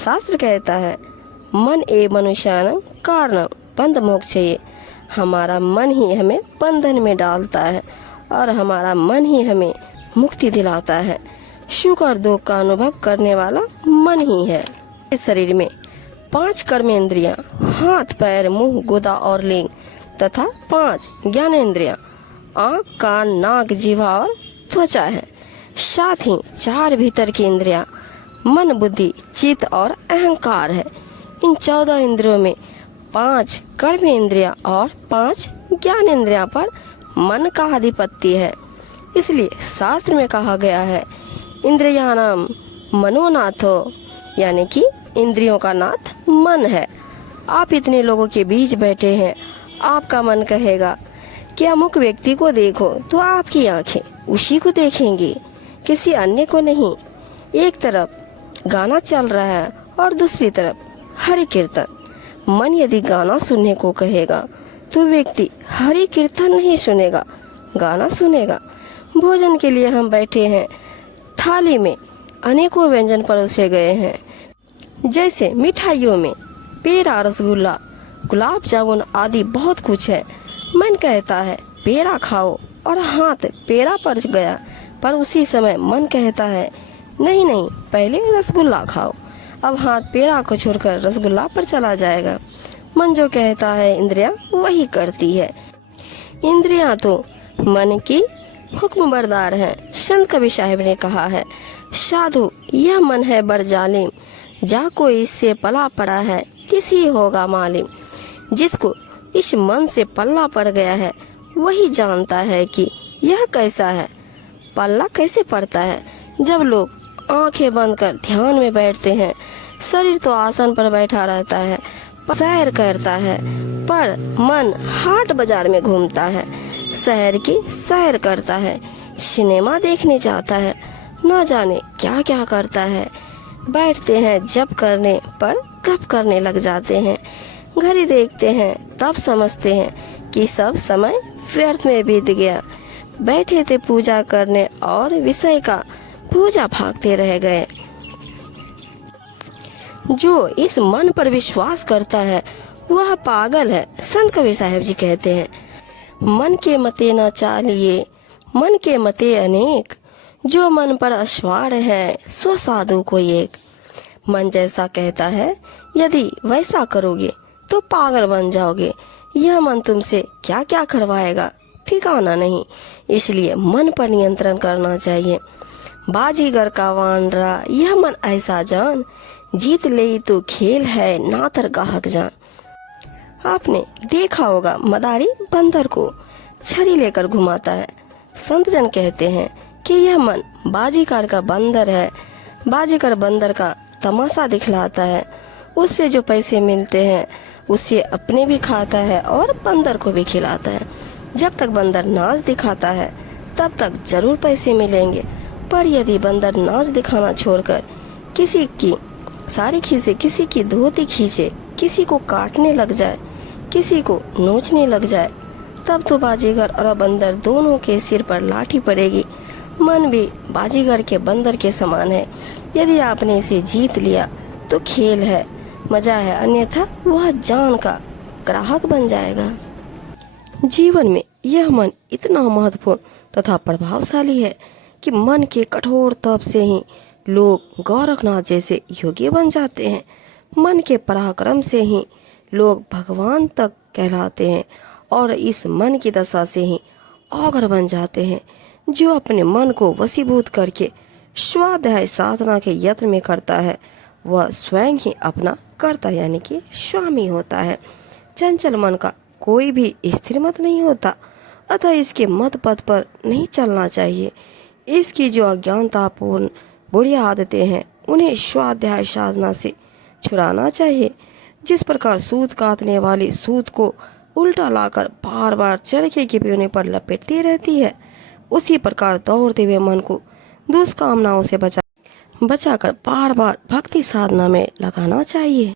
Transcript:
शास्त्र कहता है, मन ए मनुष्याणां कारणं बंध मोक्षये। हमारा मन ही हमें बंधन में डालता है और हमारा मन ही हमें मुक्ति दिलाता है। सुख और दुख का अनुभव करने वाला मन ही है। इस शरीर में 5 कर्मेंद्रियां, हाथ पैर मुंह गुदा और लिंग तथा 5 ज्ञानेंद्रियां, आँख कान नाक जीवा और त्वचा है। साथ ही 4 भीतर की इंद्रियां, मन बुद्धि चित्त और अहंकार है। इन 14 इंद्रियों में 5 कर्म इंद्रियां और 5 ज्ञान इंद्रियां पर मन का आधिपत्य है। इसलिए शास्त्र में कहा गया है, इंद्रियाणाम मनोनाथो, यानी कि इंद्रियों का नाथ मन है। आप इतने लोगों के बीच बैठे हैं, आपका मन कहेगा कि अमुक व्यक्ति को देखो, तो आपकी आंखें उसी को देखेंगी, किसी अन्य को नहीं। एक तरफ गाना चल रहा है और दूसरी तरफ हरि कीर्तन। मन यदि गाना सुनने को कहेगा तो व्यक्ति हरि कीर्तन नहीं सुनेगा, गाना सुनेगा। भोजन के लिए हम बैठे हैं, थाली में अनेकों व्यंजन परोसे गए हैं, जैसे मिठाइयों में पेड़ा, रसगुल्ला, गुलाब जामुन आदि बहुत कुछ है। मन कहता है पेड़ा खाओ और हाथ पेड़ा पर गया, पर उसी समय मन कहता है नहीं नहीं, पहले रसगुल्ला खाओ। अब हाथ पेड़ा को छोड़कर रसगुल्ला पर चला जाएगा। मन जो कहता है इंद्रियां वही करती है। इंद्रियां तो मन की हुक्म बरदार है। संत कबीर साहिब ने कहा है, साधु यह मन है बड़ जालिम, जा कोई इससे पला पड़ा है किसी होगा मालिम। जिसको इस मन से पल्ला पड़ गया है वही जानता है कि यह कैसा है। पल्ला कैसे पड़ता है? जब लोग आंखें बंद कर ध्यान में बैठते हैं, शरीर तो आसन पर बैठा रहता है, सैर करता है, पर मन हाट बाजार में घूमता है, शहर की सैर करता है, सिनेमा देखने जाता है, न जाने क्या क्या करता है। बैठते हैं जप करने पर गप करने लग जाते हैं, घड़ी देखते हैं तब समझते हैं कि सब समय व्यर्थ में बीत गया। बैठे थे पूजा करने और विषय का पूजा भागते रह गए। जो इस मन पर विश्वास करता है वह पागल है। संत कबीर साहिब जी कहते हैं, मन के मते न चालिए, मन के मते अनेक, जो मन पर अश्वार है सो साधु कोई एक। मन जैसा कहता है यदि वैसा करोगे तो पागल बन जाओगे। यह मन तुमसे क्या क्या करवाएगा ठिकाना नहीं। इसलिए मन पर नियंत्रण करना चाहिए। बाजीगर का वानरा यह मन ऐसा जान, जीत ले तो खेल है नातर गाहक जान। आपने देखा होगा मदारी बंदर को छड़ी लेकर घुमाता है। संत जन कहते हैं कि यह मन बाजीगर का बंदर है। बाजीगर बंदर का तमाशा दिखलाता है, उससे जो पैसे मिलते हैं उससे अपने भी खाता है और बंदर को भी खिलाता है। जब तक बंदर नाच दिखाता है तब तक जरूर पैसे मिलेंगे, पर यदि बंदर नाच दिखाना छोड़कर किसी की साड़ी खींचे, किसी की धोती खींचे, किसी को काटने लग जाए, किसी को नोचने लग जाए, तब तो बाजीगर और बंदर दोनों के सिर पर लाठी पड़ेगी। मन भी बाजीगर के बंदर के समान है। यदि आपने इसे जीत लिया तो खेल है, मजा है, अन्यथा वह जान का ग्राहक बन जाएगा। जीवन में यह मन इतना महत्वपूर्ण तथा प्रभावशाली है कि मन के कठोर तप से ही लोग गोरखनाथ जैसे योगी बन जाते हैं। मन के पराक्रम से ही लोग भगवान तक कहलाते हैं और इस मन की दशा से ही औघड़ बन जाते हैं। जो अपने मन को वशीभूत करके स्वाध्याय साधना के यत्न में करता है वह स्वयं ही अपना कर्ता यानी कि स्वामी होता है। चंचल मन का कोई भी स्थिर मत नहीं होता, अतः इसके मत पथ पर नहीं चलना चाहिए। इसकी जो अज्ञानतापूर्ण बुरी आदतें हैं उन्हें स्वाध्याय साधना से छुड़ाना चाहिए। जिस प्रकार सूत काटने वाली सूत को उल्टा लाकर बार बार चरखे के पीने पर लपेटती रहती है, उसी प्रकार दौड़ते हुए मन को दुष्कामनाओं से बचाकर बार बार भक्ति साधना में लगाना चाहिए।